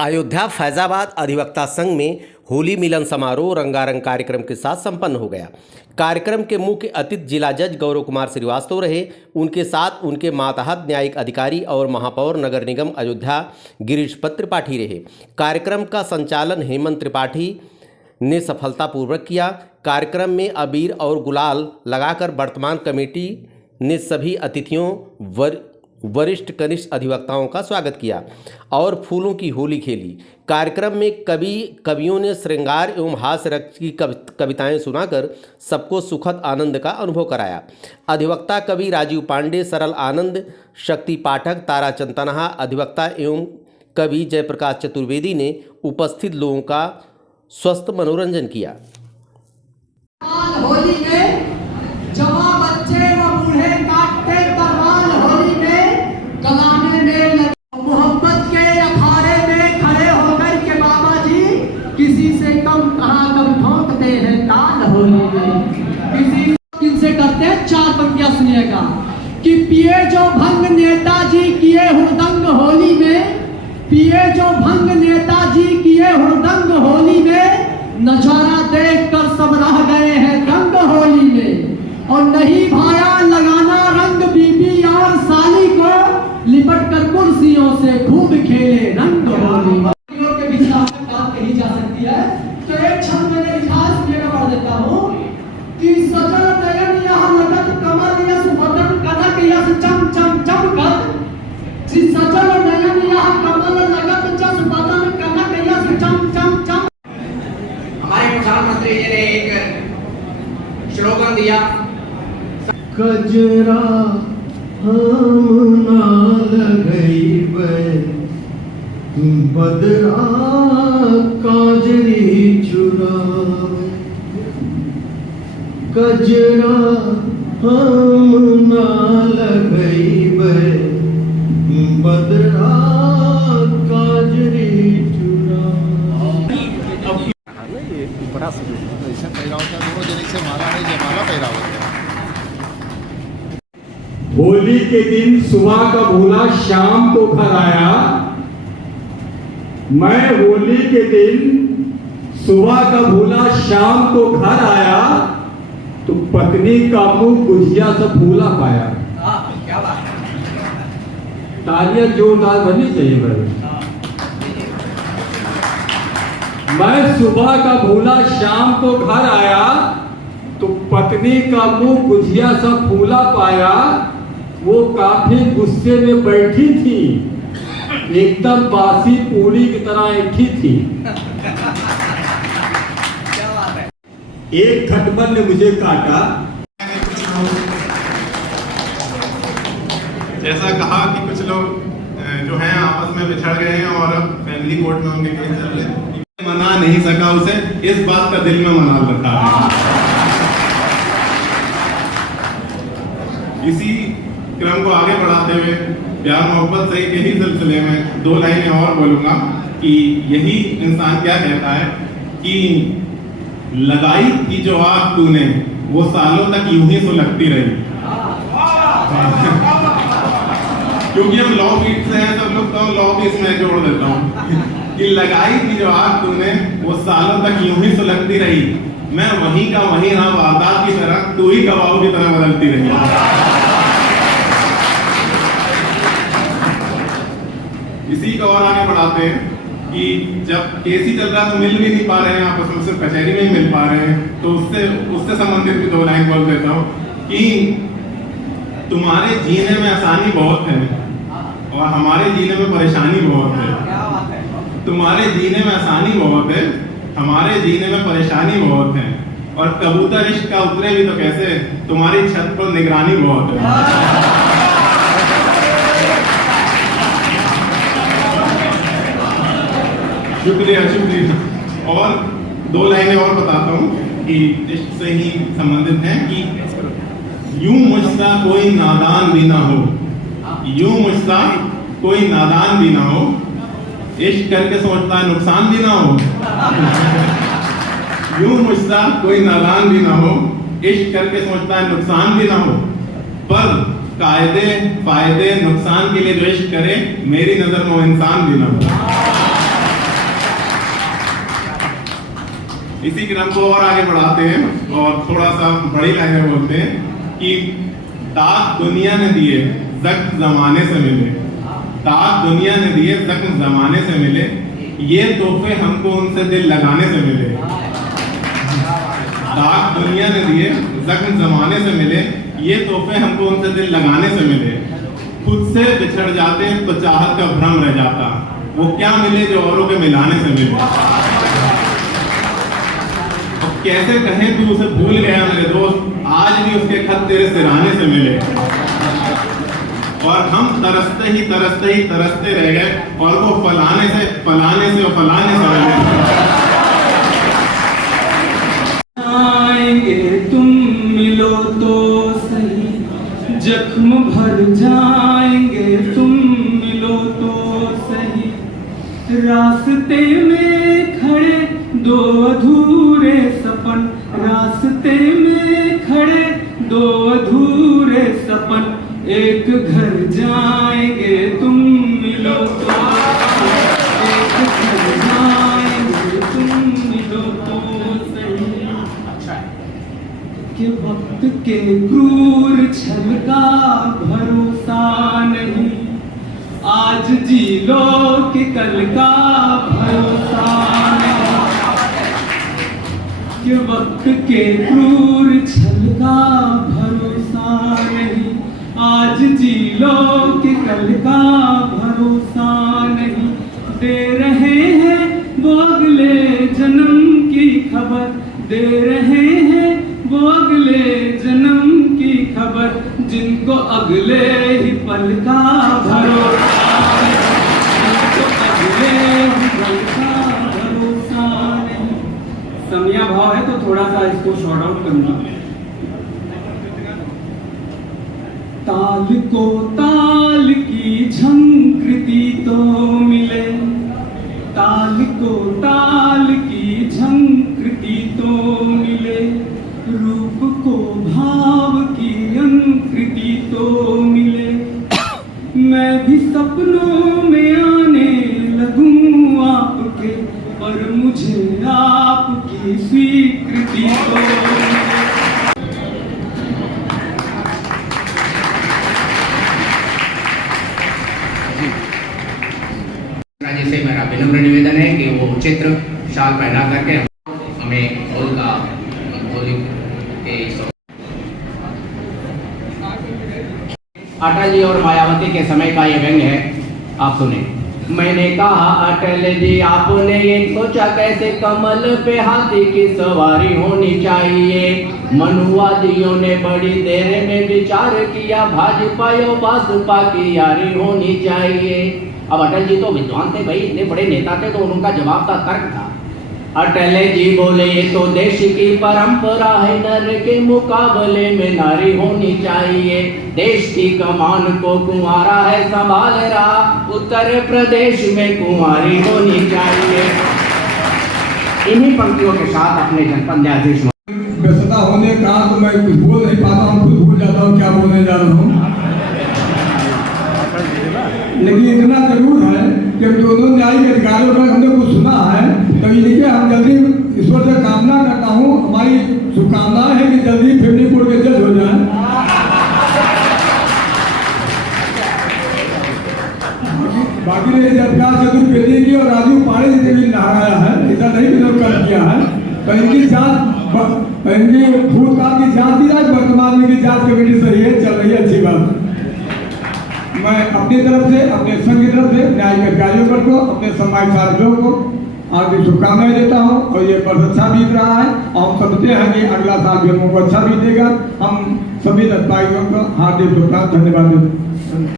अयोध्या फैजाबाद अधिवक्ता संघ में होली मिलन समारोह रंगारंग कार्यक्रम के साथ संपन्न हो गया। कार्यक्रम के मुख्य अतिथि जिला जज गौरव कुमार श्रीवास्तव रहे। उनके साथ उनके मातहत न्यायिक अधिकारी और महापौर नगर निगम अयोध्या गिरीश त्रिपाठी रहे। कार्यक्रम का संचालन हेमंत त्रिपाठी ने सफलतापूर्वक किया। कार्यक्रम में अबीर और गुलाल लगाकर वर्तमान कमेटी ने सभी अतिथियों वरिष्ठ कनिष्ठ अधिवक्ताओं का स्वागत किया और फूलों की होली खेली। कार्यक्रम में कवियों ने श्रृंगार एवं हास्य रस की कविताएं सुनाकर सबको सुखद आनंद का अनुभव कराया। अधिवक्ता कवि राजीव पांडे, सरल आनंद, शक्ति पाठक, ताराचंद तनहा, अधिवक्ता एवं कवि जयप्रकाश चतुर्वेदी ने उपस्थित लोगों का स्वस्थ मनोरंजन किया। होली में जवां बच्चे व बूढ़े काटते परवान, होली में गलाने में लगे मोहब्बत के अखाड़े में खड़े होकर के बाबा जी किसी से कम कहाँ कम ठोकते हैं ताल। होली में किसी किनसे करते हैं, चार पंक्तियां सुनिएगा कि पिए जो भंग नेताजी किए हुड़दंग होली में, पिए जो भंग नेताजी किए हुड़दंग होली में, नजारा देखकर सब रह गए हैं रंग होली में। और नहीं भाया लगाना रंग बीबी और साली को, लिपट कर कुर्सियों से खूब खेले रंग होली में। के बीच बात कही जा सकती है तो एक छंद मैंने लिखा, इसलिए पढ़ देता हूँ कि सजल नयन यह लगत कमल यस वदन कनक यस चम चम चमकत, सजल नयन यह कमल लगत जस वदन कनक यस चम चम चम। हमारे प्रधानमंत्री जी ने एक स्लोगन दिया, कजरा हम ना लगइबे बदरा काजरी चुरावे, कजरा हम ना लगइबे बदरा काजरी चुरावे। ऐसा पहराव था, दोनों जने से माला नहीं जमाला पहराव था। होली के दिन सुबह का भूला शाम को घर आया, मैं होली के दिन सुबह का भूला शाम को घर आया, तो पत्नी का मुंह गुजिया से फूला पाया। क्या बात है, तालियां जोरदार बनी चाहिए भाई। मैं सुबह का भूला शाम को घर आया, तो पत्नी का मुंह गुजिया सा फूला पाया। वो काफी गुस्से में बैठी थी, एकदम बासी पूरी की तरह ऐठी थी। क्या बात है। एक खटमल ने मुझे काटा। जैसा कहा कि कुछ लोग जो हैं आपस में बिछड़ गए हैं और फैमिली कोर्ट में उनके केस चल रहे हैं, मना नहीं सका उसे, इस बात का दिल में मना रखा है। इसी क्रम को आगे बढ़ाते हुए प्यार मोहब्बत सही के ही सिलसिले में दो लाइनें और बोलूंगा कि यही इंसान क्या कहता है कि लगाई थी जो आग तूने, वो सालों तक यूं ही सुलगती रही। क्योंकि हम लॉ फील्ड से हैं सब लोग, तो लॉ भी इसमें जोड़ देता हूँ कि लगाई थी जो आग तूने, वो सालों तक यूं ही सुलगती रही। मैं वहीं का वहीं रहा वारदात की तरह, तू ही गवाह की तरह बदलती रही। इसी को और आगे बढ़ाते हैं कि जब केस ही चल रहा तो मिल भी नहीं पा रहे हैं आपस में, सिर्फ कचहरी में ही मिल पा रहे हैं, तो उससे संबंधित भी दो लाइन बोल देता हूँ कि तुम्हारे जीने में आसानी बहुत है और हमारे जीने में परेशानी बहुत है। तुम्हारे जीने में आसानी बहुत है, हमारे जीने में परेशानी बहुत है, और कबूतर इश्क का उतरे भी तो कैसे, तुम्हारी छत पर निगरानी बहुत है। शुक्रिया शुक्रिया। और दो लाइनें और बताता हूँ कि इश्क से ही संबंधित हैं कि यूं मुझसा कोई नादान भी ना हो, यूं मुझसा कोई नादान भी ना हो, इश्क करके सोचता है नुकसान भी ना हो। यूं मुझसा कोई नादान भी ना हो, इश्क करके सोचता है नुकसान भी ना हो, पर कायदे फायदे नुकसान के लिए जो इश्क करे, मेरी नजर में वो इंसान भी ना हो। इसी क्रम को और आगे बढ़ाते हैं और थोड़ा सा बड़ी लाइन में बोलते हैं कि दाग दुनिया ने दिए जख्म जमाने से मिले, दाग दुनिया ने दिए जख्म जमाने से मिले, ये तोहफे हमको उनसे दिल लगाने से मिले। दाग दुनिया ने दिए जख्म जमाने से मिले, ये तोहफे हमको उनसे दिल लगाने से मिले। खुद से बिछड़ जाते तो चाहत का भ्रम रह जाता, वो क्या मिले जो औरों के मिलाने से मिले। कैसे कहें तू उसे भूल गया मेरे दोस्त, आज भी उसके खत तेरे सिराने से मिले। और हम तरसते ही तरसते रह गए और वो फलाने से मिले। आएंगे तुम मिलो तो सही, जख्म भर जाएंगे तुम मिलो तो सही। रास्ते में खड़े दो अधूरे सपन, रास्ते में खड़े दो अधूरे सपन, एक घर जाएंगे तुम मिलो तो, एक घर जाएंगे तुम मिलो तो सही। कि वक्त के क्रूर छल का भरोसा नहीं, आज जी लो कि कल का भरोसा नहीं। कि वक्त के क्रूर छल का भरोसा नहीं, आज जी लो कि कल का भरोसा नहीं। दे रहे हैं वो अगले जन्म की खबर, दे रहे हैं वो अगले जन्म की खबर, जिनको अगले ही पल का भरोसा नहीं, जिनको अगले ही पल का भरोसा नहीं। समिया भाव है तो थोड़ा सा इसको शॉर्ट आउट करूंगा। ताल को ताल की झंकृति तो मिले, ताल को ताल की झंकृति तो मिले, रूप को भाव की अंकृति तो मिले। मैं भी सपनों में आने लगूं आपके, पर मुझे आपकी स्वीकृति तो मिले। जी से मेरा विनम्र निवेदन है कि वो चित्र शाल पहना करके हमें होली के अटल जी और मायावती के समय का ये व्यंग्य है, आप सुने। मैंने कहा अटल जी आपने ये सोचा कैसे कमल पे हाथी की सवारी होनी चाहिए। मनुवादियों ने बड़ी देर में विचार किया, भाजपा और बसपा की यारी होनी चाहिए। अब अटल जी तो विद्वान थे भाई, इतने बड़े नेता थे, तो उनका जवाब था, तर्क था। अटल जी बोले ये तो देश की परंपरा है, नर के मुकाबले में नारी होनी चाहिए। देश की कमान को कुंवारा है संभाल रहा, उत्तर प्रदेश में कुंवारी होनी चाहिए। इन्हीं पंक्तियों के साथ अपने जनपद न्यायाधीश व्यस्तता होने का तो मैं कुछ बोल नहीं पाता हूँ, खुद भूल जाता हूँ क्या बोलने जा रहा हूँ। लेकिन इतना जरूर है कि दोनों न्यायिक अधिकारियों का हमने कुछ सुना है, तो इनके हम जल्दी ईश्वर से कामना करता हूँ, हमारी शुभकामनाएं है कि जल्दी फैमिली कोर्ट के जज हो जाए। बाकी ने जयप्रकाश चतुर्वेदी की और राजू पाड़े जी ने भी लहराया है, ऐसा नहीं भी कर किया है। तो इनकी जांच, इनकी भूतकाल की जांच की जाए, वर्तमान में की जांच कमेटी सही है, चल रही है, अच्छी बात। मैं अपनी तरफ से, अपने संघ की तरफ से न्यायिक अधिकारियों को, अपने समाज साथियों को आगे शुभकामनाएं देता हूं। और ये वर्ष अच्छा बीत रहा है और हम समझते हैं कि अगला साल भी हमको अच्छा बीतेगा। हम सभी अधिकारियों को हार्दिक शुभकामनाएं, धन्यवाद देते हैं।